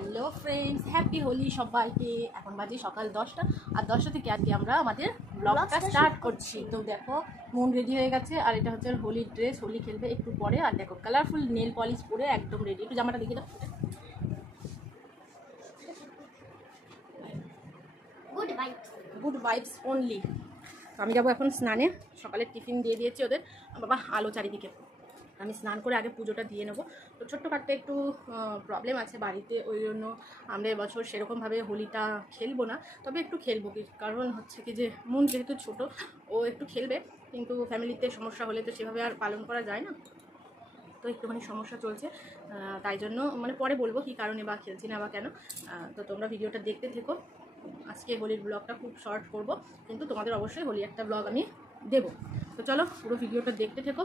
Hello friends, happy Holi সবাইকে। এখন বাজে সকাল 10টা, আর 10টা থেকে আজকে আমরা আমাদের ব্লগটা স্টার্ট করছি। তো দেখো মন রেডি হয়ে গেছে, আর এটা হচ্ছে হোলির ড্রেস, হোলি খেলবে একটু পরে। আর দেখো কালারফুল নেল পলিশ পরে একদম রেডি। একটু জামাটা দেখি দাও। Good vibes only. আমি যাবো এখন স্নানে। সকালে টিফিন দিয়ে দিয়েছি ওদের। বাবা আলো চারিদিকে। আমি স্নান করে আগে পুজোটা দিয়ে নেবো। তো ছোট্টখাট্টো একটু প্রবলেম আছে বাড়িতে, ওই জন্য আমরা এবছর সেরকমভাবে হোলিটা খেলবো না। তবে একটু খেলবো, কারণ হচ্ছে কি যে মন যেহেতু ছোট, ও একটু খেলবে, কিন্তু ফ্যামিলিতে সমস্যা হলে তো সেভাবে আর পালন করা যায় না। তো একটুখানি সমস্যা চলছে, তাই জন্য মানে পরে বলবো কী কারণে বা খেলছি না বা কেন। তো তোমরা ভিডিওটা দেখতে থেকো। আজকে হোলির ব্লগটা খুব শর্ট করব, কিন্তু তোমাদের অবশ্যই হোলি একটা ব্লগ আমি দেবো। তো চলো পুরো ভিডিওটা দেখতে থেকো,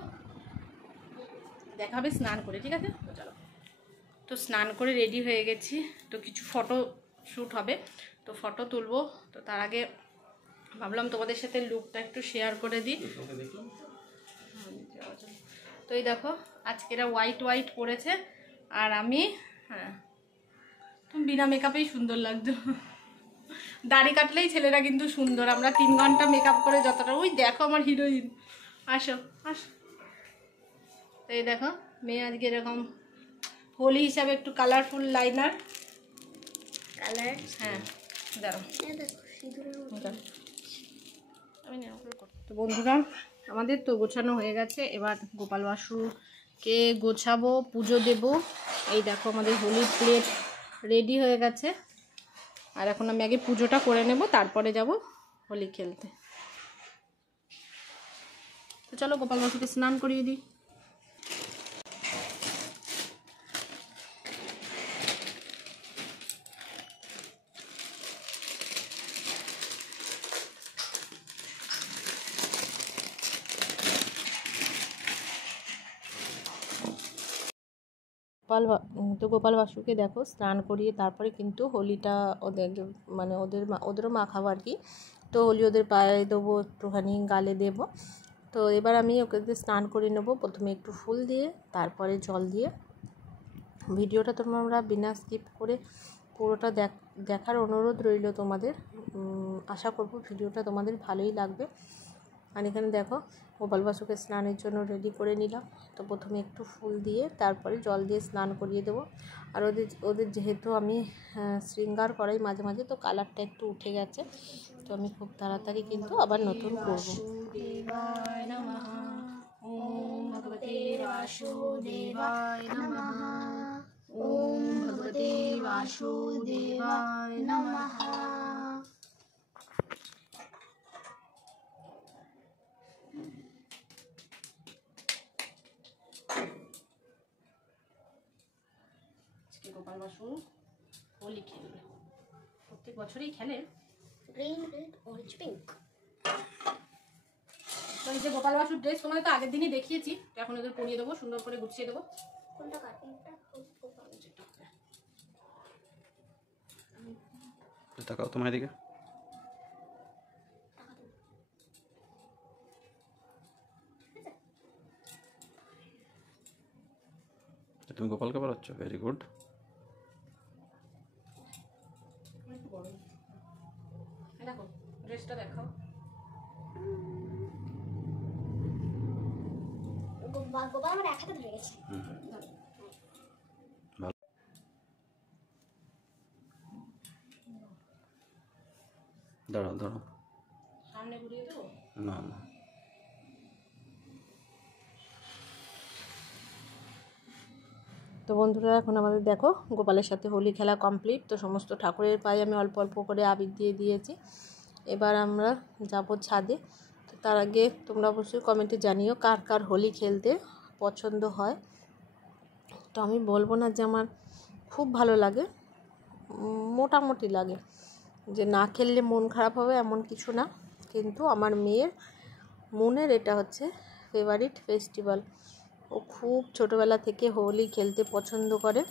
দেখা হবে স্নান করে, ঠিক আছে? তো চলো। তো স্নান করে রেডি হয়ে গেছি, তো কিছু ফটো শ্যুট হবে, তো ফটো তুলবো। তো তার আগে ভাবলাম তোমাদের সাথে লুকটা একটু শেয়ার করে দিই। তো এই দেখো আজকে এরা হোয়াইট হোয়াইট পরেছে, আর আমি তুমি বিনা মেকআপেই সুন্দর লাগতো। দাড়ি কাটলেই ছেলেরা কিন্তু সুন্দর, আমরা 3 ঘন্টা মেকআপ করে যতটা। ওই দেখো আমার হিরোইন, আসো আসো। তো এই দেখো মেয়ে আজকে এরকম হোলি হিসাবে একটু কালারফুল লাইনার কালার। হ্যাঁ দাঁড়াও, তো বন্ধুরা আমাদের তো গোছানো হয়ে গেছে। এবার গোপাল বাসুকে গোছাবো, পুজো দেব। এই দেখো আমাদের হোলির প্লেট রেডি হয়ে গেছে, আর এখন আমি আগে পুজোটা করে নেব, তারপরে যাব হোলি খেলতে। তো চলো গোপাল বাসুকে স্নান করিয়ে দিই। গোপাল বাসুকে দেখো স্নান করিয়ে তারপরে কিন্তু হোলিটা ওদের মানে ওদেরও মাখাবো আর কি। তো হোলি ওদের পায়ে দেবো, একটুখানি গালে দেব। তো এবার আমি ওকে স্নান করে নেবো, প্রথমে একটু ফুল দিয়ে তারপরে জল দিয়ে। ভিডিওটা তোমরা বিনা স্কিপ করে পুরোটা দেখার অনুরোধ রইল তোমাদের। আশা করব ভিডিওটা তোমাদের ভালোই লাগবে। আর এখানে দেখো গোপাল বাসুকে স্নানের জন্য রেডি করে নিলাম। তো প্রথমে একটু ফুল দিয়ে তারপরে জল দিয়ে স্নান করিয়ে দেবো। আর ওদের যেহেতু আমি শৃঙ্গার করাই মাঝে মাঝে, তো কালারটা একটু উঠে গেছে, তো আমি খুব তাড়াতাড়ি কিন্তু আবার নতুন করব। ওম ভগবতে বাসুদেবায় নমঃ। ওম ভগবতে বাসুদেবায় নমঃ। গোপাল বাসু হোলি খেলবে, প্রত্যেক বছরই খেলে গ্রিন রেড অরেঞ্জ পিঙ্ক। তো এই যে গোপাল বাসুর ড্রেস তোমাদের তো আগের দিনই দেখিয়েছি, তো এখন ওদের পরিয়ে দেবো, সুন্দর করে গুছিয়ে দেবো। কোনটা কাটিংটা তাকাও তোমার দিকে। তুমি গোপালকে পড়াচ্ছ, ভেরি গুড। দেখো ড্রেসটা দেখাও। গোপাল আমার এক হাতে ধরে গেছে। দাঁড়াও দাঁড়াও, সামনে ঘুরিয়ে দেবো না না। তো বন্ধুরা এখন আমাদের দেখো গোপালের সাথে হোলি খেলা কমপ্লিট। তো সমস্ত ঠাকুরের পায়ে আমি অল্প অল্প করে আবির দিয়ে দিয়েছি। এবার আমরা যাব ছাদে। তো তার আগে তোমরা অবশ্যই কমেন্টে জানিও কার কার হোলি খেলতে পছন্দ হয়। তো আমি বলবো না যে আমার খুব ভালো লাগে, মোটামুটি লাগে, যে না খেললে মন খারাপ হবে এমন কিছু না, কিন্তু আমার মেয়ের মনের এটা হচ্ছে ফেভারিট ফেস্টিভ্যাল। ও খুব ছোটোবেলা থেকে হোলি খেলতে পছন্দ করে।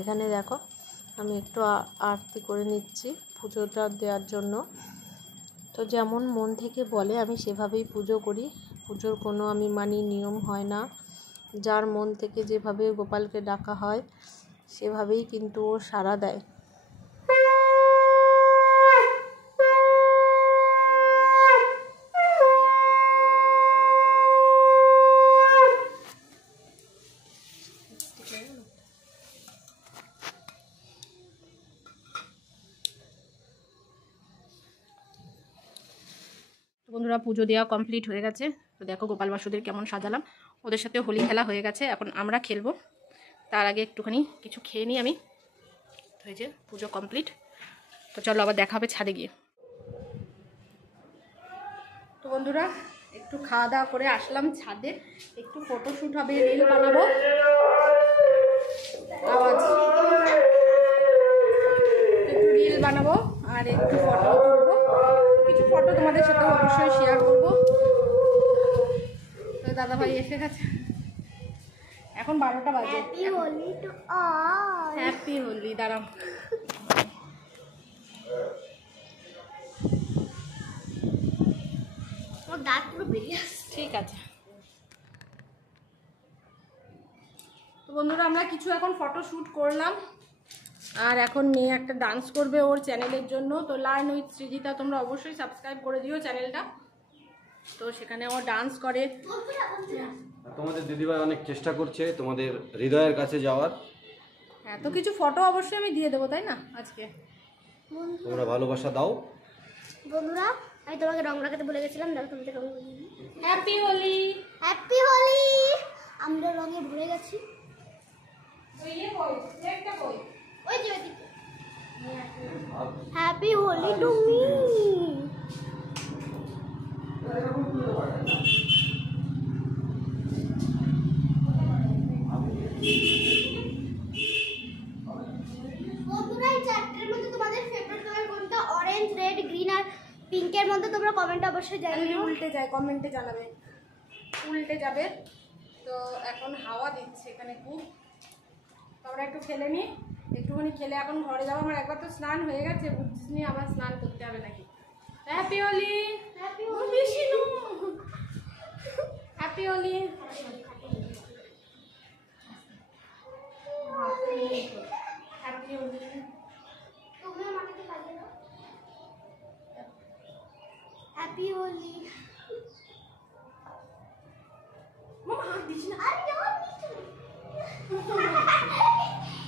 এখানে দেখো আমি একটু আরতি করে নিচ্ছি পুজোটা দেওয়ার জন্য। তো যেমন মন থেকে বলে আমি সেভাবেই পুজো করি। পুজোর কোনো আমি মানি নিয়ম হয় না, যার মন থেকে যেভাবে গোপালকে ডাকা হয় সেভাবেই কিন্তু ও সাড়া দেয়। বন্ধুরা পুজো দেওয়া কমপ্লিট হয়ে গেছে। তো দেখো গোপাল বাসুদের কেমন সাজালাম। ওদের সাথে হোলি খেলা হয়ে গেছে, এখন আমরা খেলবো। তার আগে একটুখানি কিছু খেয়ে নিই আমি। তো এই যে পুজো কমপ্লিট। তো চলো আবার দেখা হবে ছাদে গিয়ে। তো বন্ধুরা একটু খাওয়া দাওয়া করে আসলাম ছাদে, একটু ফটোশ্যুট হবে, রিল বানাবো। আওয়াজ একটু রিল বানাবো আর একটু ফটো তুলবো, কিছু ফটো তোমাদের সাথে অবশ্যই শেয়ার করবো। তো দাদা ভাই এসে গেছে, এখন 12টা বাজে। হ্যাপি হোলি। দাঁড়াও, দাঁত পুরো বেরিয়ে আসছে। ঠিক আছে। তো বন্ধুরা আমরা কিছু এখন ফটো শ্যুট করলাম, আর এখন মেয়ে একটা ডান্স করবে ওর চ্যানেলের জন্য। তো লার্ন উইথ সৃজিতা তোমরা অবশ্যই সাবস্ক্রাইব করে দিও চ্যানেলটা। তো সেখানে ও ডান্স করে। তোমাদের দিদিভাই অনেক চেষ্টা করছে তোমাদের হৃদয়ের কাছে যাওয়ার। হ্যাঁ, তো কিছু ফটো অবশ্যই আমি দিয়ে দেবো, তাই না? আজকে তোমরা ভালোবাসা দাও। বন্ধুরা আমি তোমাকে রং লাগাতে ভুলে গেছিলাম, দেখো তোমাদের রং। হ্যাপি হোলি। হ্যাপি হোলি। আমরা রঙে ভুলে গেছি। ওই যে ওইদিকে। Happy Holi to me. বন্ধুরা এই চারটের মধ্যে তোমাদের ফেভারিট কালার কোনটা? অরেঞ্জ, রেড, গ্রিন আর পিঙ্কের মধ্যে তোমরা কমেন্টে অবশ্যই জানিও। উল্টে যায়, কমেন্টে জানাবে, উল্টে যাবে। তো এখন হাওয়া দিচ্ছে এখানে খুব। তো আমরা একটু খেলে নিই, একটুখানি খেলে এখন ঘরে যাবো। আমার একবার তো স্নান হয়ে গেছে, বুঝছিস নি আবার স্নান করতে হবে নাকি। Happy Holi. Happy Holi Shinu. Happy Holi. Happy Holi. তুমি আমাকে তো লাগিয়ে দাও। হ্যাপি হোলি। মামা হাত দিস না। আরে যাও নিচে।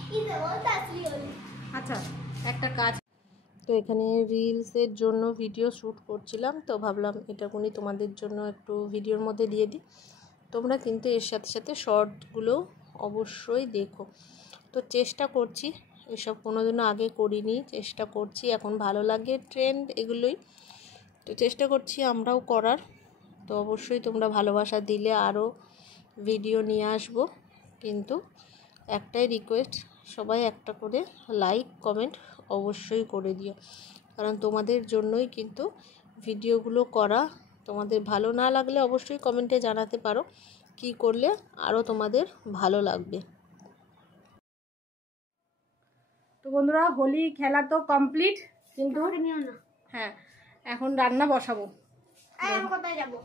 কি দেবো তাসলি হোলি। আচ্ছা একটা কাজ। তো এখানে রিলসের জন্য ভিডিও শ্যুট করছিলাম, তো ভাবলাম এটাকুনি তোমাদের জন্য একটু ভিডিওর মধ্যে দিয়ে দিই। তোমরা কিন্তু এর সাথে সাথে শর্টগুলো অবশ্যই দেখো। তো চেষ্টা করছি, এসব কোনোদিনও আগে করিনি, চেষ্টা করছি, এখন ভালো লাগে ট্রেন্ড এগুলোই, তো চেষ্টা করছি আমরাও করার। তো অবশ্যই তোমরা ভালোবাসা দিলে আরও ভিডিও নিয়ে আসবো। কিন্তু একটাই রিকোয়েস্ট, সবাই একটা করে লাইক কমেন্ট অবশ্যই করে দিও, কারণ তোমাদের জন্যই কিন্তু ভিডিওগুলো করা। তোমাদের ভালো না লাগলে অবশ্যই কমেন্টে জানাতে পারো কি করলে আরও তোমাদের ভালো লাগবে। তো বন্ধুরা হোলি খেলা তো কমপ্লিট, কিন্তু নিও না। হ্যাঁ এখন রান্না বসাবো। আমি কোথায় যাবো?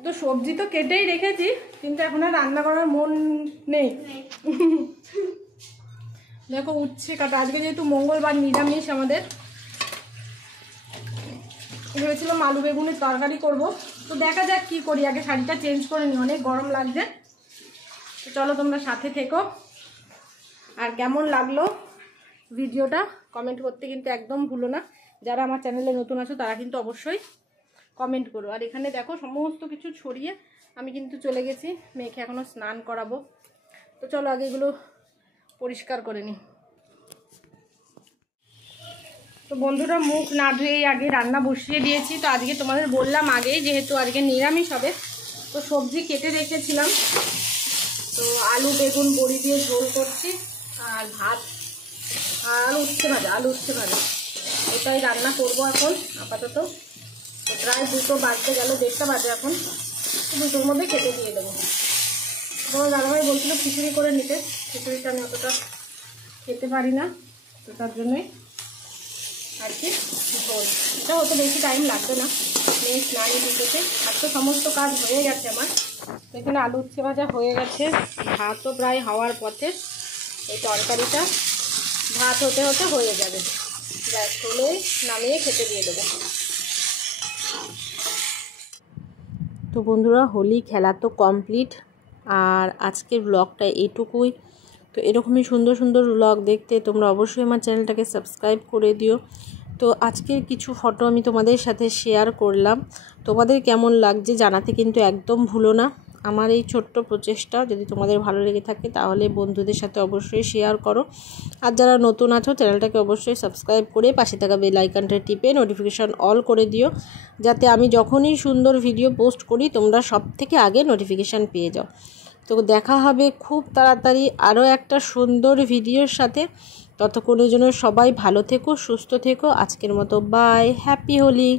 তো সবজি তো কেটেই রেখেছি, কিন্তু এখন আর রান্না করার মন নেই। দেখো উচ্ছে কাটা, আজকে যেহেতু মঙ্গলবার নিরামিষ আমাদের, ভেবেছিলাম আলু বেগুনের তরকারি করব। তো দেখা যাক কি করি, আগে শাড়িটা চেঞ্জ করে নিই, অনেক গরম লাগছে। তো চলো তোমরা সাথে থেকো। আর কেমন লাগলো ভিডিওটা কমেন্ট করতে কিন্তু একদম ভুলো না। যারা আমার চ্যানেলে নতুন আছো তারা কিন্তু অবশ্যই কমেন্ট করো। আর এখানে দেখো সমস্ত কিছু ছড়িয়ে আমি কিন্তু চলে গেছি, মেয়েকে এখনও স্নান করাবো। তো চলো আগে এগুলো পরিষ্কার করে নিই। তো বন্ধুরা মুখ না ধুয়েই আগে রান্না বসিয়ে দিয়েছি। তো আজকে তোমাদের বললাম আগেই, যেহেতু আজকে নিরামিষ হবে, তো সবজি কেটে রেখেছিলাম। তো আলু বেগুন বড়ি দিয়ে ঝোল করছি, আর ভাত আর উচ্ছে ভাজা এটাই রান্না করব এখন আপাতত। তো প্রায় 2টো বাজতে গেল, 1:30টা বাজে এখন। 2টোর মধ্যে খেতে দিয়ে দেবো। তোমার দাদাভাই বলছিল খিচুড়ি করে নিতে, খিচুড়িটা আমি অতটা খেতে পারি না, তো তার জন্যই আর কি ঝোল। এটা হতে বেশি টাইম লাগবে না। মেয়ে স্নানে ঢুকেছে। আর তো সমস্ত কাজ হয়ে গেছে আমার। তো এখানে আলু উচ্ছে ভাজা হয়ে গেছে, ভাতও প্রায় হওয়ার পথে। এই তরকারিটা ভাত হতে হতে হয়ে যাবে, ব্যাস হলেই নামিয়ে খেতে দিয়ে দেবো। তো বন্ধুরা, হোলি খেলা তো কমপ্লিট, আর আজকের ব্লগটা এইটুকুই। তো এরকমই সুন্দর সুন্দর ব্লগ দেখতে তোমরা অবশ্যই আমার চ্যানেলটাকে সাবস্ক্রাইব করে দিও। তো আজকের কিছু ফটো আমি তোমাদের সাথে শেয়ার করলাম, তোমাদের কেমন লাগছে জানাতে কিন্তু একদম ভুলো না। আমার এই ছোট্ট প্রচেষ্টা যদি তোমাদের ভালো লেগে থাকে তাহলে বন্ধুদের সাথে অবশ্যই শেয়ার করো। আর যারা নতুন আছো চ্যানেলটাকে অবশ্যই সাবস্ক্রাইব করে পাশে থাকা বেল আইকনটা টিপে নোটিফিকেশান অল করে দিও, যাতে আমি যখনই সুন্দর ভিডিও পোস্ট করি তোমরা সব থেকে আগে নোটিফিকেশান পেয়ে যাও। তো দেখা হবে খুব তাড়াতাড়ি আরও একটা সুন্দর ভিডিওর সাথে। ততক্ষণের জন্য সবাই ভালো থেকো, সুস্থ থেকো। আজকের মতো বাই, হ্যাপি হোলি।